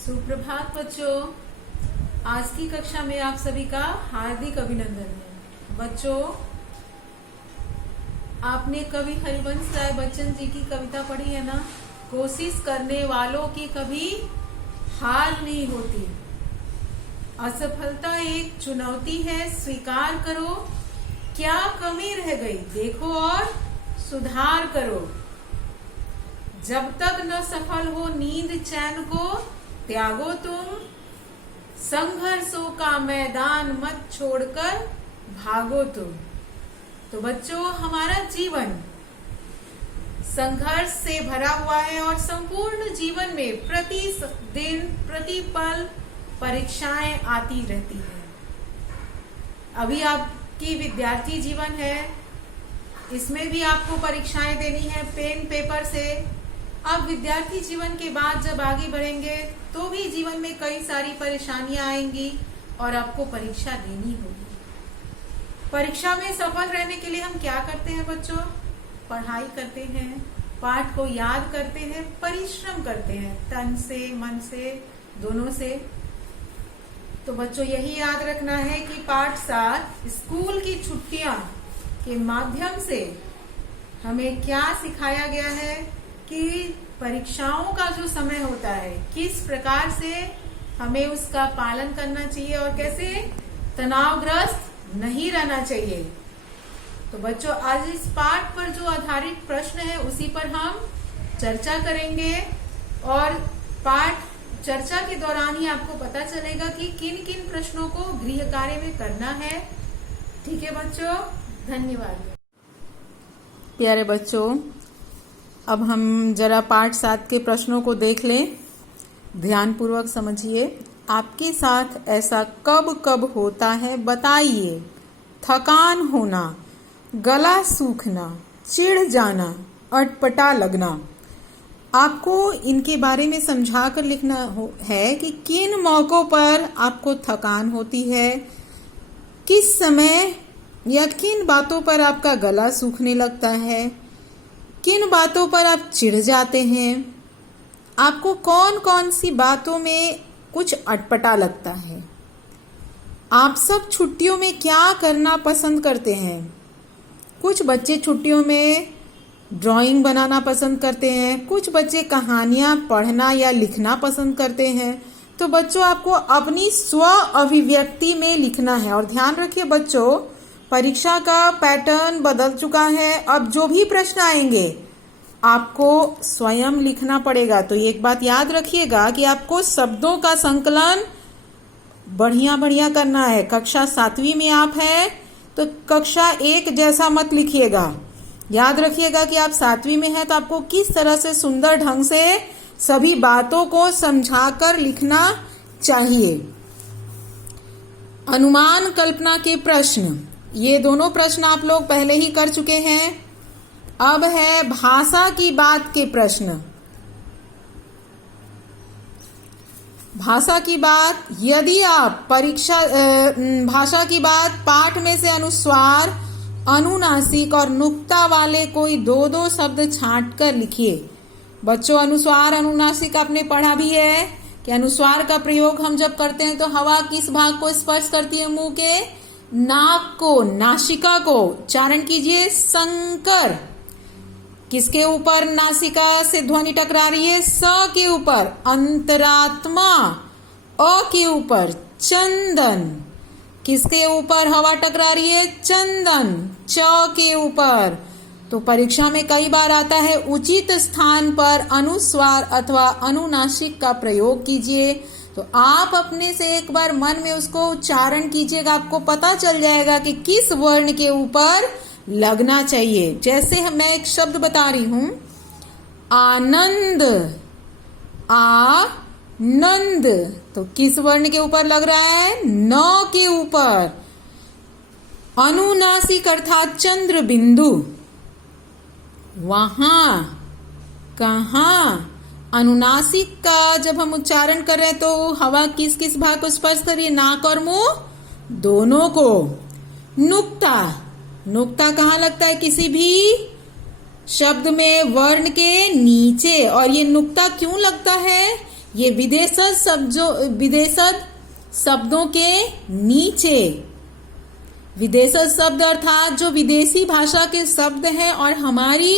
सुप्रभात बच्चों। आज की कक्षा में आप सभी का हार्दिक अभिनंदन है। बच्चों, आपने कभी हरिवंश राय बच्चन जी की कविता पढ़ी है ना? कोशिश करने वालों की कभी हार नहीं होती। असफलता एक चुनौती है, स्वीकार करो। क्या कमी रह गई देखो और सुधार करो। जब तक न सफल हो नींद चैन को त्यागो तुम। संघर्षों का मैदान मत छोड़कर भागो तुम। तो बच्चों, हमारा जीवन संघर्ष से भरा हुआ है और संपूर्ण जीवन में प्रति दिन प्रति पल परीक्षाएं आती रहती है। अभी आपकी विद्यार्थी जीवन है, इसमें भी आपको परीक्षाएं देनी है पेन पेपर से। अब विद्यार्थी जीवन के बाद जब आगे बढ़ेंगे तो भी जीवन में कई सारी परेशानियां आएंगी और आपको परीक्षा देनी होगी। परीक्षा में सफल रहने के लिए हम क्या करते हैं बच्चों? पढ़ाई करते हैं, पाठ को याद करते हैं, परिश्रम करते हैं, तन से मन से दोनों से। तो बच्चों, यही याद रखना है कि पाठ 7 स्कूल की छुट्टियां के माध्यम से हमें क्या सिखाया गया है कि परीक्षाओं का जो समय होता है किस प्रकार से हमें उसका पालन करना चाहिए और कैसे तनावग्रस्त नहीं रहना चाहिए। तो बच्चों, आज इस पाठ पर जो आधारित प्रश्न है उसी पर हम चर्चा करेंगे और पाठ चर्चा के दौरान ही आपको पता चलेगा कि किन किन प्रश्नों को गृह कार्य में करना है। ठीक है बच्चों, धन्यवाद। प्यारे बच्चों, अब हम जरा पाठ 7 के प्रश्नों को देख लें। ध्यानपूर्वक समझिए। आपके साथ ऐसा कब कब होता है बताइए? थकान होना, गला सूखना, चिढ़ जाना, अटपटा लगना। आपको इनके बारे में समझा कर लिखना है कि किन मौकों पर आपको थकान होती है, किस समय या किन बातों पर आपका गला सूखने लगता है, किन बातों पर आप चिढ़ जाते हैं, आपको कौन कौन सी बातों में कुछ अटपटा लगता है। आप सब छुट्टियों में क्या करना पसंद करते हैं? कुछ बच्चे छुट्टियों में ड्राइंग बनाना पसंद करते हैं, कुछ बच्चे कहानियां पढ़ना या लिखना पसंद करते हैं। तो बच्चों, आपको अपनी स्व अभिव्यक्ति में लिखना है। और ध्यान रखिए बच्चों, परीक्षा का पैटर्न बदल चुका है। अब जो भी प्रश्न आएंगे आपको स्वयं लिखना पड़ेगा। तो एक बात याद रखिएगा कि आपको शब्दों का संकलन बढ़िया बढ़िया करना है। कक्षा 7वीं में आप हैं तो कक्षा 1 जैसा मत लिखिएगा। याद रखिएगा कि आप 7वीं में हैं तो आपको किस तरह से सुंदर ढंग से सभी बातों को समझाकर लिखना चाहिए। अनुमान कल्पना के प्रश्न, ये दोनों प्रश्न आप लोग पहले ही कर चुके हैं। अब है भाषा की बात के प्रश्न। भाषा की बात, यदि आप भाषा की बात पाठ में से अनुस्वार, अनुनासिक और नुक्ता वाले कोई 2-2 शब्द छांट कर लिखिए। बच्चों, अनुस्वार अनुनासिक आपने पढ़ा भी है कि अनुस्वार का प्रयोग हम जब करते हैं तो हवा किस भाग को स्पर्श करती है? मुंह के नाक को, नासिका को। उच्चारण कीजिए शंकर। किसके ऊपर नासिका से ध्वनि टकरा रही है? स के ऊपर। अंतरात्मा, अ के ऊपर। चंदन, किसके ऊपर हवा टकरा रही है? चंदन, च के ऊपर। तो परीक्षा में कई बार आता है उचित स्थान पर अनुस्वार अथवा अनुनासिक का प्रयोग कीजिए। तो आप अपने से एक बार मन में उसको उच्चारण कीजिएगा, आपको पता चल जाएगा कि किस वर्ण के ऊपर लगना चाहिए। जैसे मैं एक शब्द बता रही हूं, आनंद, आनंद, तो किस वर्ण के ऊपर लग रहा है? न के ऊपर। अनुनासिक अर्थात चंद्र बिंदु, वहां, कहां। अनुनासिक का जब हम उच्चारण कर रहे हैं तो हवा किस किस भाग को स्पर्श कर रही है? नाक और मुंह दोनों को। नुक्ता, नुक्ता कहाँ लगता है? किसी भी शब्द में वर्ण के नीचे। और ये नुक्ता क्यों लगता है? ये विदेशज शब्दों के नीचे, विदेशज शब्द अर्थात जो विदेशी भाषा के शब्द हैं और हमारी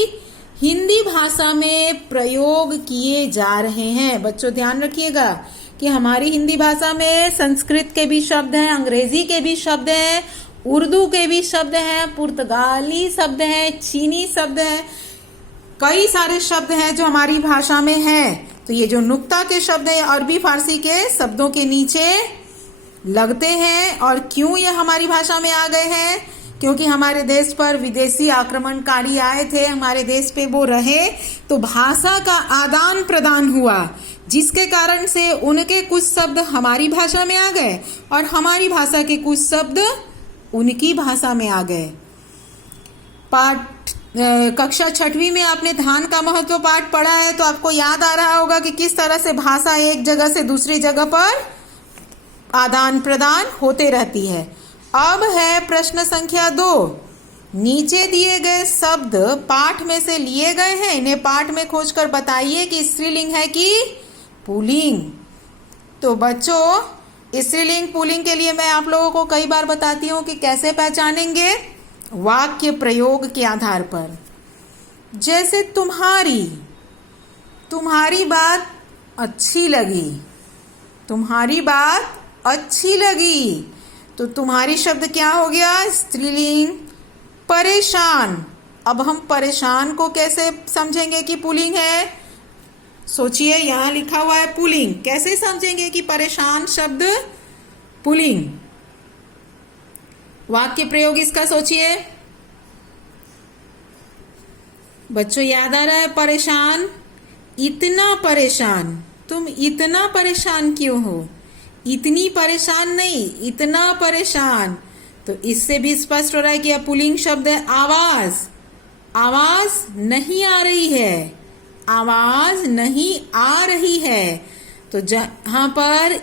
हिंदी भाषा में प्रयोग किए जा रहे हैं। बच्चों ध्यान रखिएगा कि हमारी हिंदी भाषा में संस्कृत के भी शब्द हैं, अंग्रेजी के भी शब्द हैं, उर्दू के भी शब्द हैं, पुर्तगाली शब्द हैं, चीनी शब्द हैं, कई सारे शब्द हैं जो हमारी भाषा में हैं। तो ये जो नुक्ता के शब्द हैं अरबी फारसी के शब्दों के नीचे लगते हैं। और क्यों ये हमारी भाषा में आ गए हैं? क्योंकि हमारे देश पर विदेशी आक्रमणकारी आए थे, हमारे देश पे वो रहे, तो भाषा का आदान प्रदान हुआ, जिसके कारण से उनके कुछ शब्द हमारी भाषा में आ गए और हमारी भाषा के कुछ शब्द उनकी भाषा में आ गए। कक्षा 6वीं में आपने धान का महत्व पाठ पढ़ा है, तो आपको याद आ रहा होगा कि किस तरह से भाषा एक जगह से दूसरी जगह पर आदान प्रदान होते रहती है। अब है प्रश्न संख्या 2। नीचे दिए गए शब्द पाठ में से लिए गए हैं, इन्हें पाठ में खोजकर बताइए कि स्त्रीलिंग है कि पुल्लिंग। तो बच्चों, स्त्रीलिंग पुल्लिंग के लिए मैं आप लोगों को कई बार बताती हूँ कि कैसे पहचानेंगे, वाक्य प्रयोग के आधार पर। जैसे तुम्हारी बात अच्छी लगी, तुम्हारी बात अच्छी लगी, तो तुम्हारी शब्द क्या हो गया? स्त्रीलिंग। परेशान, अब हम परेशान को कैसे समझेंगे कि पुल्लिंग है? सोचिए, यहां लिखा हुआ है पुल्लिंग, कैसे समझेंगे कि परेशान शब्द पुल्लिंग? वाक्य प्रयोग इसका सोचिए बच्चों, याद आ रहा है? परेशान, इतना परेशान, तुम इतना परेशान क्यों हो? इतनी परेशान नहीं, इतना परेशान। तो इससे भी स्पष्ट हो रहा है कि यह पुल्लिंग शब्द है। आवाज नहीं आ रही है, आवाज नहीं आ रही है। तो जहां पर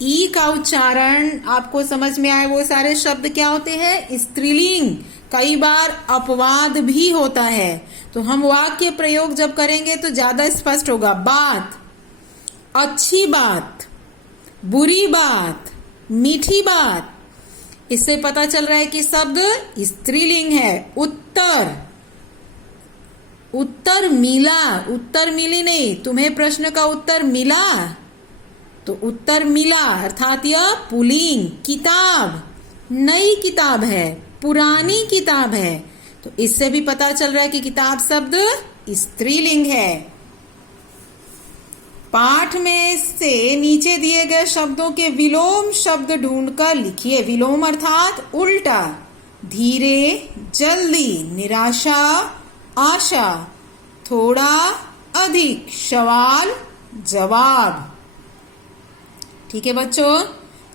ई का उच्चारण आपको समझ में आए, वो सारे शब्द क्या होते हैं? स्त्रीलिंग। कई बार अपवाद भी होता है, तो हम वाक्य प्रयोग जब करेंगे तो ज्यादा स्पष्ट होगा। बात, अच्छी बात, बुरी बात, मीठी बात, इससे पता चल रहा है कि शब्द स्त्रीलिंग है। उत्तर मिला, उत्तर मिली नहीं, तुम्हें प्रश्न का उत्तर मिला, तो उत्तर मिला अर्थात यह पुल्लिंग। किताब, नई किताब है, पुरानी किताब है, तो इससे भी पता चल रहा है कि किताब शब्द स्त्रीलिंग है। पाठ में से नीचे दिए गए शब्दों के विलोम शब्द ढूंढकर लिखिए। विलोम अर्थात उल्टा। धीरे, जल्दी, निराशा, आशा, थोड़ा, अधिक, सवाल, जवाब। ठीक है बच्चों,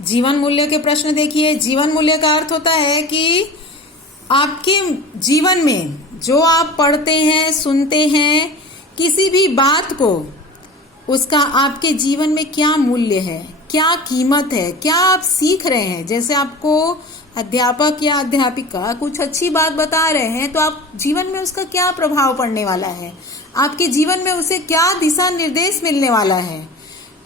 जीवन मूल्य के प्रश्न देखिए। जीवन मूल्य का अर्थ होता है कि आपके जीवन में जो आप पढ़ते हैं, सुनते हैं, किसी भी बात को, उसका आपके जीवन में क्या मूल्य है, क्या कीमत है, क्या आप सीख रहे हैं। जैसे आपको अध्यापक या अध्यापिका कुछ अच्छी बात बता रहे हैं, तो आप जीवन में उसका क्या प्रभाव पड़ने वाला है, आपके जीवन में उसे क्या दिशा निर्देश मिलने वाला है।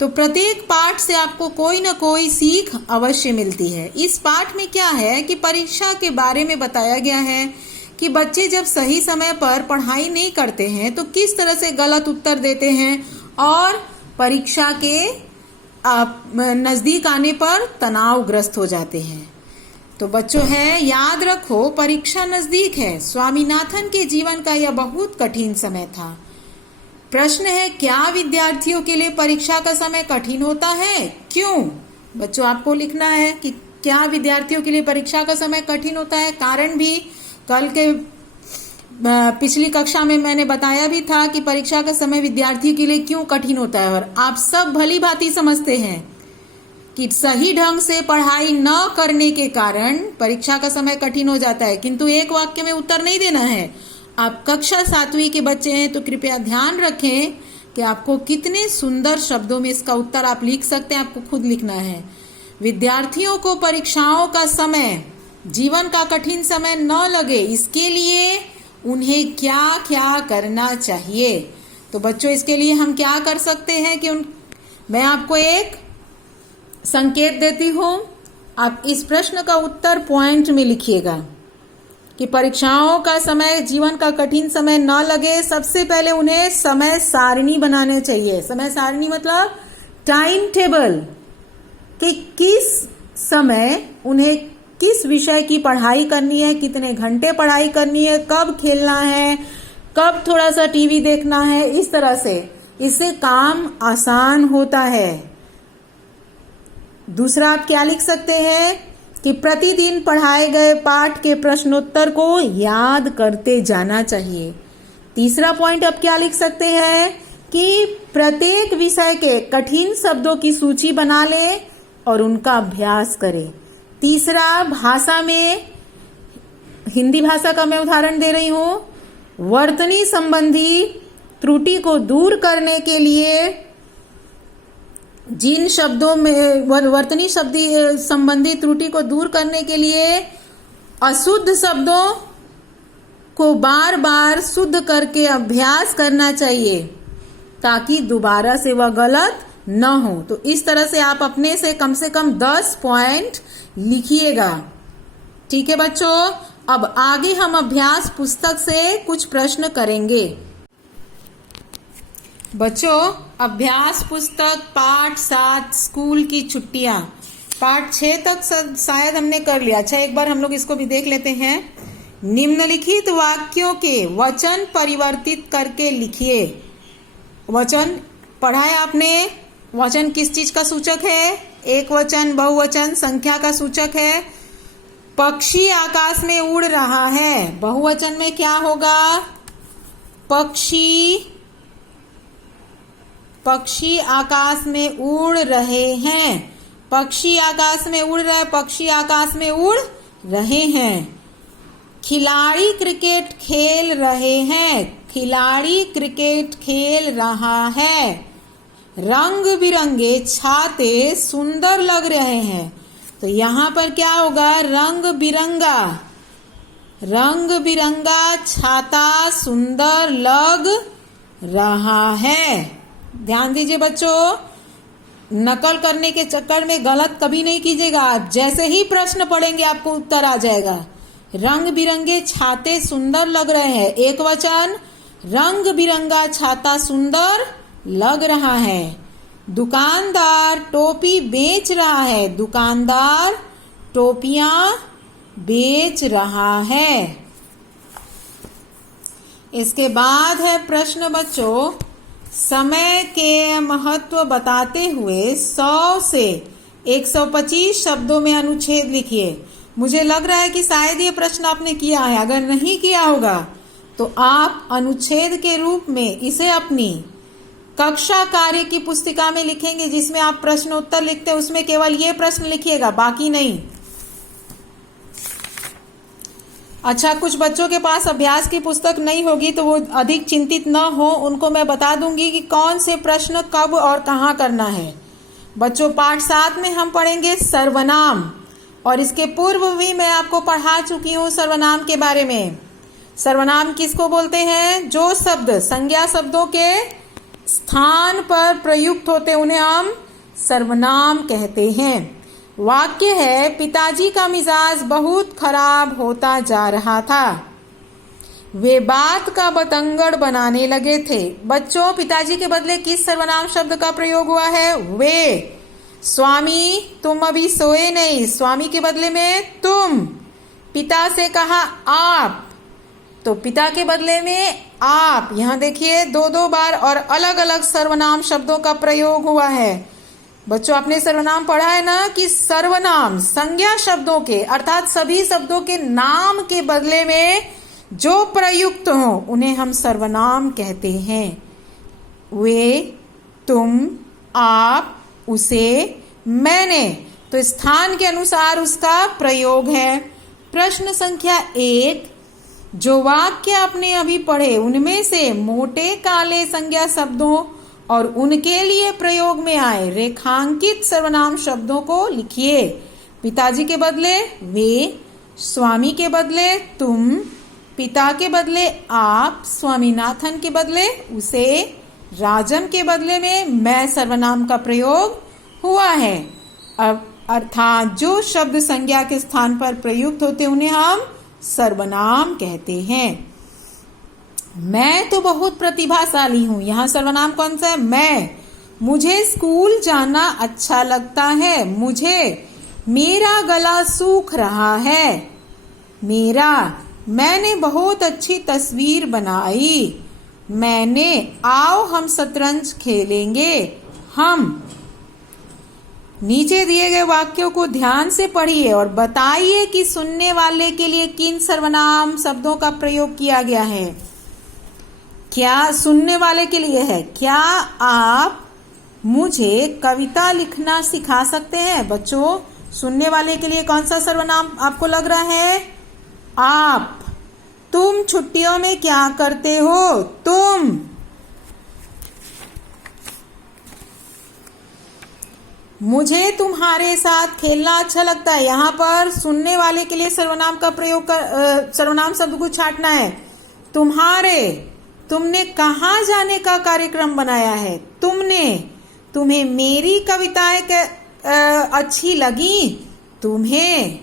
तो प्रत्येक पाठ से आपको कोई ना कोई सीख अवश्य मिलती है। इस पाठ में क्या है कि परीक्षा के बारे में बताया गया है कि बच्चे जब सही समय पर पढ़ाई नहीं करते हैं तो किस तरह से गलत उत्तर देते हैं और परीक्षा के नजदीक आने पर तनावग्रस्त हो जाते हैं। तो बच्चों है, याद रखो, परीक्षा नजदीक है। स्वामीनाथन के जीवन का यह बहुत कठिन समय था। प्रश्न है, क्या विद्यार्थियों के लिए परीक्षा का समय कठिन होता है? क्यों? बच्चों आपको लिखना है कि क्या विद्यार्थियों के लिए परीक्षा का समय कठिन होता है। कारण भी कल के पिछली कक्षा में मैंने बताया भी था कि परीक्षा का समय विद्यार्थी के लिए क्यों कठिन होता है। और आप सब भली भांति समझते हैं कि सही ढंग से पढ़ाई न करने के कारण परीक्षा का समय कठिन हो जाता है। किंतु एक वाक्य में उत्तर नहीं देना है। आप कक्षा 7वीं के बच्चे हैं तो कृपया ध्यान रखें कि आपको कितने सुंदर शब्दों में इसका उत्तर आप लिख सकते हैं, आपको खुद लिखना है। विद्यार्थियों को परीक्षाओं का समय, जीवन का कठिन समय न लगे, इसके लिए उन्हें क्या क्या करना चाहिए। तो बच्चों इसके लिए हम क्या कर सकते हैं कि मैं आपको एक संकेत देती हूं, आप इस प्रश्न का उत्तर पॉइंट में लिखिएगा कि परीक्षाओं का समय जीवन का कठिन समय न लगे, सबसे पहले उन्हें समय सारणी बनाने चाहिए। समय सारणी मतलब टाइम टेबल, कि किस समय उन्हें किस विषय की पढ़ाई करनी है, कितने घंटे पढ़ाई करनी है, कब खेलना है, कब थोड़ा सा टीवी देखना है, इस तरह से इससे काम आसान होता है। दूसरा आप क्या लिख सकते हैं कि प्रतिदिन पढ़ाए गए पाठ के प्रश्नोत्तर को याद करते जाना चाहिए। तीसरा पॉइंट आप क्या लिख सकते हैं कि प्रत्येक विषय के कठिन शब्दों की सूची बना लें और उनका अभ्यास करें। तीसरा, भाषा में हिंदी भाषा का मैं उदाहरण दे रही हूं, वर्तनी संबंधी त्रुटि को दूर करने के लिए जिन शब्दों में वर्तनी शब्दी संबंधी त्रुटि को दूर करने के लिए अशुद्ध शब्दों को बार बार शुद्ध करके अभ्यास करना चाहिए ताकि दोबारा से वह गलत न हो। तो इस तरह से आप अपने से कम 10 पॉइंट लिखिएगा। ठीक है बच्चों, अब आगे हम अभ्यास पुस्तक से कुछ प्रश्न करेंगे। बच्चों, अभ्यास पुस्तक पाठ 7 स्कूल की छुट्टियां, पाठ 6 तक शायद हमने कर लिया। अच्छा, एक बार हम लोग इसको भी देख लेते हैं। निम्नलिखित वाक्यों के वचन परिवर्तित करके लिखिए। वचन पढ़ा है आपने, वचन किस चीज का सूचक है? एक वचन, बहुवचन, संख्या का सूचक है। पक्षी आकाश में उड़ रहा है, बहुवचन में क्या होगा? पक्षी आकाश में उड़ रहे हैं। पक्षी आकाश में उड़ रहे, पक्षी आकाश में उड़ रहे हैं। खिलाड़ी क्रिकेट खेल रहे हैं, खिलाड़ी क्रिकेट खेल रहा है। रंग बिरंगे छाते सुंदर लग रहे हैं, तो यहां पर क्या होगा? रंग बिरंगा छाता सुंदर लग रहा है। ध्यान दीजिए बच्चों, नकल करने के चक्कर में गलत कभी नहीं कीजिएगा। आप जैसे ही प्रश्न पढ़ेंगे आपको उत्तर आ जाएगा। रंग बिरंगे छाते सुंदर लग रहे हैं, एक वचन, रंग बिरंगा छाता सुंदर लग रहा है। दुकानदार टोपी बेच रहा है, दुकानदार टोपियां बेच रहा है। इसके बाद है प्रश्न बच्चों, समय के महत्व बताते हुए 100 से 125 शब्दों में अनुच्छेद लिखिए। मुझे लग रहा है कि शायद ये प्रश्न आपने किया है। अगर नहीं किया होगा तो आप अनुच्छेद के रूप में इसे अपनी कक्षा कार्य की पुस्तिका में लिखेंगे, जिसमें आप प्रश्न उत्तर लिखते हैं उसमें केवल ये प्रश्न लिखिएगा, बाकी नहीं। अच्छा, कुछ बच्चों के पास अभ्यास की पुस्तक नहीं होगी तो वो अधिक चिंतित न हो, उनको मैं बता दूंगी कि कौन से प्रश्न कब और कहाँ करना है। बच्चों, पाठ 7 में हम पढ़ेंगे सर्वनाम, और इसके पूर्व भी मैं आपको पढ़ा चुकी हूँ सर्वनाम के बारे में। सर्वनाम किसको बोलते हैं? जो शब्द संज्ञा शब्दों के स्थान पर प्रयुक्त होते उन्हें हम सर्वनाम कहते हैं। वाक्य है, पिताजी का मिजाज बहुत खराब होता जा रहा था, वे बात का बतंगड़ बनाने लगे थे। बच्चों, पिताजी के बदले किस सर्वनाम शब्द का प्रयोग हुआ है? वे। स्वामी, तुम अभी सोए नहीं, स्वामी के बदले में तुम। पिता से कहा आप, तो पिता के बदले में आप। यहां देखिए 2 बार और अलग अलग सर्वनाम शब्दों का प्रयोग हुआ है। बच्चों, आपने सर्वनाम पढ़ा है ना कि सर्वनाम संज्ञा शब्दों के अर्थात सभी शब्दों के नाम के बदले में जो प्रयुक्त हो उन्हें हम सर्वनाम कहते हैं। वे, तुम, आप, उसे, मैंने, तो स्थान के अनुसार उसका प्रयोग है। प्रश्न संख्या 1, जो वाक्य आपने अभी पढ़े उनमें से मोटे काले संज्ञा शब्दों और उनके लिए प्रयोग में आए रेखांकित सर्वनाम शब्दों को लिखिए। पिताजी के बदले वे, स्वामी के बदले तुम, पिता के बदले आप, स्वामीनाथन के बदले उसे, राजम के बदले में मैं सर्वनाम का प्रयोग हुआ है। अर्थात जो शब्द संज्ञा के स्थान पर प्रयुक्त होते उन्हें हम सर्वनाम कहते हैं। मैं तो बहुत प्रतिभाशाली हूं, यहां सर्वनाम कौन सा है? मैं। मुझे स्कूल जाना अच्छा लगता है। मुझे। मेरा गला सूख रहा है। मेरा। मैंने बहुत अच्छी तस्वीर बनाई। मैंने। आओ हम शतरंज खेलेंगे। हम। नीचे दिए गए वाक्यों को ध्यान से पढ़िए और बताइए कि सुनने वाले के लिए किन सर्वनाम शब्दों का प्रयोग किया गया है। क्या सुनने वाले के लिए है? क्या आप मुझे कविता लिखना सिखा सकते हैं? बच्चों, सुनने वाले के लिए कौन सा सर्वनाम आपको लग रहा है? आप। तुम छुट्टियों में क्या करते हो? तुम। मुझे तुम्हारे साथ खेलना अच्छा लगता है। यहाँ पर सुनने वाले के लिए सर्वनाम का प्रयोग कर सर्वनाम शब्द को छांटना है। तुम्हारे। तुमने कहाँ जाने का कार्यक्रम बनाया है? तुमने। तुम्हें मेरी कविताएं अच्छी लगी? तुम्हें।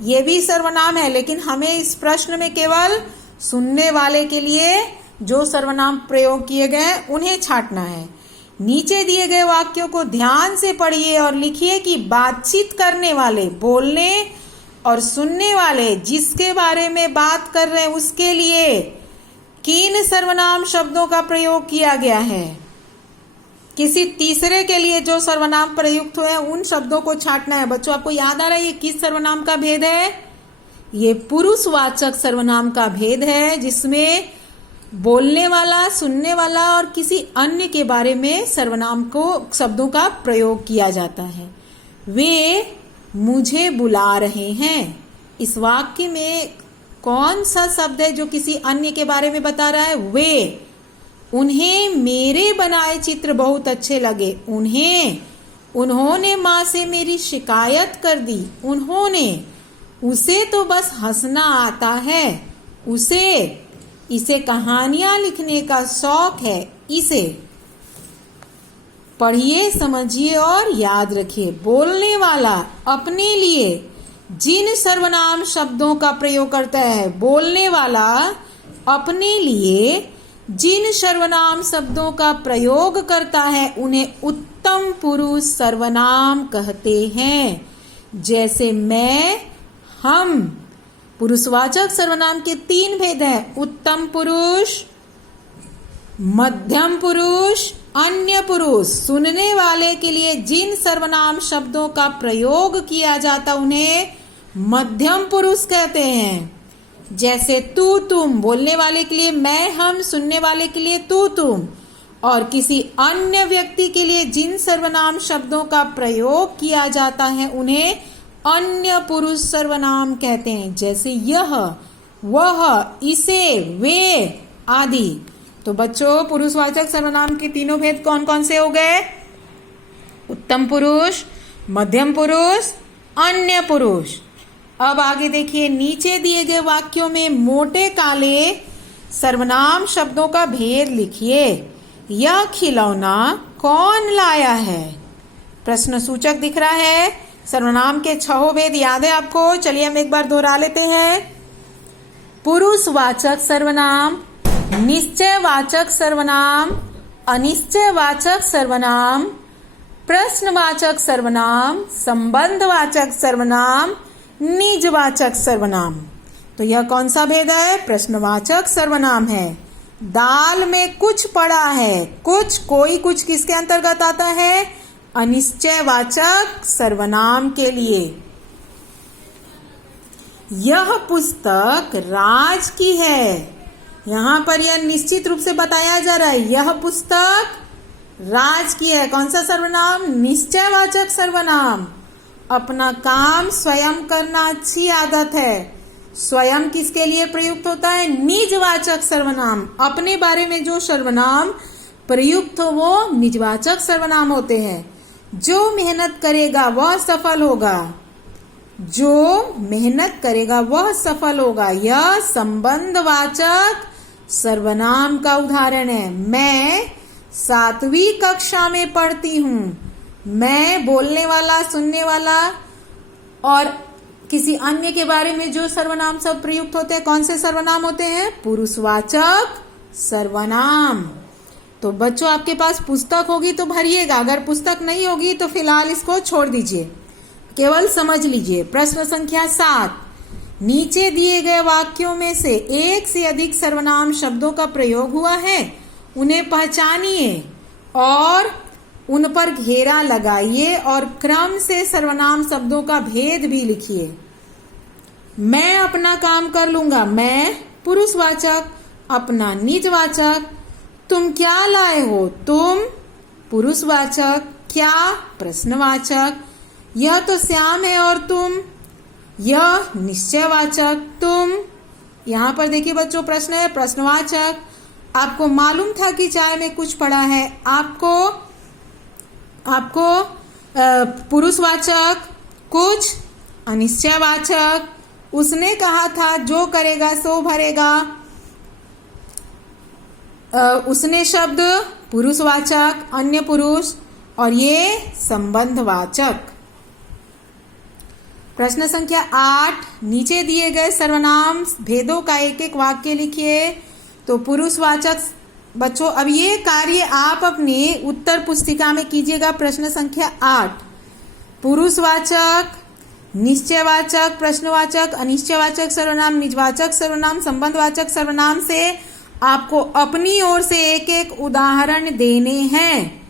ये भी सर्वनाम है, लेकिन हमें इस प्रश्न में केवल सुनने वाले के लिए जो सर्वनाम प्रयोग किए गए उन्हें छांटना है। नीचे दिए गए वाक्यों को ध्यान से पढ़िए और लिखिए कि बातचीत करने वाले, बोलने और सुनने वाले जिसके बारे में बात कर रहे हैं उसके लिए किन सर्वनाम शब्दों का प्रयोग किया गया है। किसी तीसरे के लिए जो सर्वनाम प्रयुक्त हुए उन शब्दों को छांटना है। बच्चों, आपको याद आ रहा है ये किस सर्वनाम का भेद है? ये पुरुषवाचक सर्वनाम का भेद है, जिसमें बोलने वाला, सुनने वाला और किसी अन्य के बारे में सर्वनाम को शब्दों का प्रयोग किया जाता है। वे मुझे बुला रहे हैं। इस वाक्य में कौन सा शब्द है जो किसी अन्य के बारे में बता रहा है? वे। उन्हें मेरे बनाए चित्र बहुत अच्छे लगे। उन्होंने माँ से मेरी शिकायत कर दी। उन्होंने। उसे तो बस हंसना आता है। इसे कहानियां लिखने का शौक है। इसे। पढ़िए, समझिए और याद रखिए। बोलने वाला अपने लिए जिन सर्वनाम शब्दों का प्रयोग करता है, बोलने वाला अपने लिए जिन सर्वनाम शब्दों का प्रयोग करता है उन्हें उत्तम पुरुष सर्वनाम कहते हैं। जैसे मैं, हम। पुरुषवाचक सर्वनाम के 3 भेद हैं: उत्तम पुरुष, मध्यम पुरुष, अन्य पुरुष। सुनने वाले के लिए जिन सर्वनाम शब्दों का प्रयोग किया जाता उन्हें मध्यम पुरुष कहते हैं। जैसे तू, तुम। बोलने वाले के लिए मैं, हम। सुनने वाले के लिए तू, तुम। और किसी अन्य व्यक्ति के लिए जिन सर्वनाम शब्दों का प्रयोग किया जाता है उन्हें अन्य पुरुष सर्वनाम कहते हैं। जैसे यह, वह, इसे, वे आदि। तो बच्चों, पुरुषवाचक सर्वनाम के 3 भेद कौन कौन से हो गए? उत्तम पुरुष, मध्यम पुरुष, अन्य पुरुष। अब आगे देखिए, नीचे दिए गए वाक्यों में मोटे काले सर्वनाम शब्दों का भेद लिखिए। यह खिलौना कौन लाया है? प्रश्न सूचक दिख रहा है। सर्वनाम के 6 भेद याद है आपको? चलिए हम एक बार दोहरा लेते हैं। पुरुषवाचक सर्वनाम, निश्चयवाचक सर्वनाम, अनिश्चयवाचक सर्वनाम, प्रश्नवाचक सर्वनाम, संबंधवाचक सर्वनाम, निजवाचक सर्वनाम। तो यह कौन सा भेद है? प्रश्नवाचक सर्वनाम है। दाल में कुछ पड़ा है। कुछ, कोई, कुछ किसके अंतर्गत आता है? अनिश्चयवाचक सर्वनाम के लिए। यह पुस्तक राज की है। यहाँ पर यह निश्चित रूप से बताया जा रहा है, यह पुस्तक राज की है। कौन सा सर्वनाम? निश्चयवाचक सर्वनाम। अपना काम स्वयं करना अच्छी आदत है। स्वयं किसके लिए प्रयुक्त होता है? निजवाचक सर्वनाम। अपने बारे में जो सर्वनाम प्रयुक्त हो वो निजवाचक सर्वनाम होते हैं। जो मेहनत करेगा वह सफल होगा। जो मेहनत करेगा वह सफल होगा। यह संबंधवाचक सर्वनाम का उदाहरण है। मैं 7वीं कक्षा में पढ़ती हूँ। मैं बोलने वाला, सुनने वाला और किसी अन्य के बारे में जो सर्वनाम सब प्रयुक्त होते हैं, कौन से सर्वनाम होते हैं? पुरुषवाचक सर्वनाम। तो बच्चों, आपके पास पुस्तक होगी तो भरिएगा, अगर पुस्तक नहीं होगी तो फिलहाल इसको छोड़ दीजिए, केवल समझ लीजिए। प्रश्न संख्या 7, नीचे दिए गए वाक्यों में से एक से अधिक सर्वनाम शब्दों का प्रयोग हुआ है, उन्हें पहचानिए और उन पर घेरा लगाइए और क्रम से सर्वनाम शब्दों का भेद भी लिखिए। मैं अपना काम कर लूंगा, मैं पुरुषवाचक, अपना निजवाचक। तुम क्या लाए हो, तुम पुरुषवाचक, क्या प्रश्नवाचक। यह तो श्याम है और तुम, यह निश्चयवाचक। तुम, यहाँ पर देखिए बच्चों, प्रश्न है प्रश्नवाचक। आपको मालूम था कि चाय में कुछ पड़ा है, आपको पुरुषवाचक, कुछ अनिश्चयवाचक। उसने कहा था जो करेगा सो भरेगा, उसने शब्द पुरुषवाचक, अन्य पुरुष, और ये संबंधवाचक। प्रश्न संख्या 8, नीचे दिए गए सर्वनाम भेदों का एक एक वाक्य लिखिए। तो पुरुषवाचक, बच्चों अब ये कार्य आप अपनी उत्तर पुस्तिका में कीजिएगा। प्रश्न संख्या 8, पुरुषवाचक, निश्चयवाचक, प्रश्नवाचक, अनिश्चयवाचक सर्वनाम, निजवाचक सर्वनाम, संबंधवाचक सर्वनाम से आपको अपनी ओर से एक एक उदाहरण देने हैं।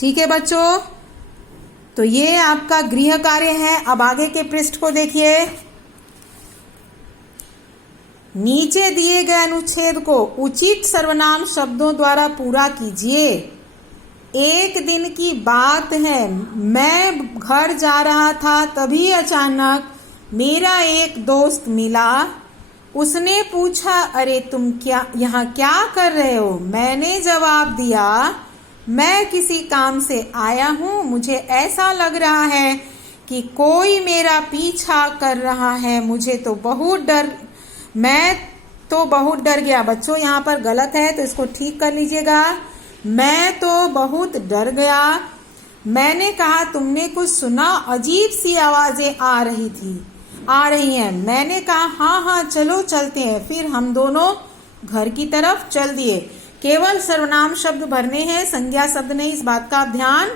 ठीक है बच्चों, तो ये आपका गृह कार्य है। अब आगे के पृष्ठ को देखिए। नीचे दिए गए अनुच्छेद को उचित सर्वनाम शब्दों द्वारा पूरा कीजिए। एक दिन की बात है, मैं घर जा रहा था, तभी अचानक मेरा एक दोस्त मिला। उसने पूछा, अरे तुम यहाँ क्या कर रहे हो? मैंने जवाब दिया, मैं किसी काम से आया हूँ, मुझे ऐसा लग रहा है कि कोई मेरा पीछा कर रहा है, मैं तो बहुत डर गया। बच्चों यहाँ पर गलत है तो इसको ठीक कर लीजिएगा। मैं तो बहुत डर गया। मैंने कहा, तुमने कुछ सुना? अजीब सी आवाजें आ रही हैं। मैंने कहा, हाँ चलो चलते हैं। फिर हम दोनों घर की तरफ चल दिए। केवल सर्वनाम शब्द भरने हैं, संज्ञा शब्द नहीं, इस बात का आप ध्यान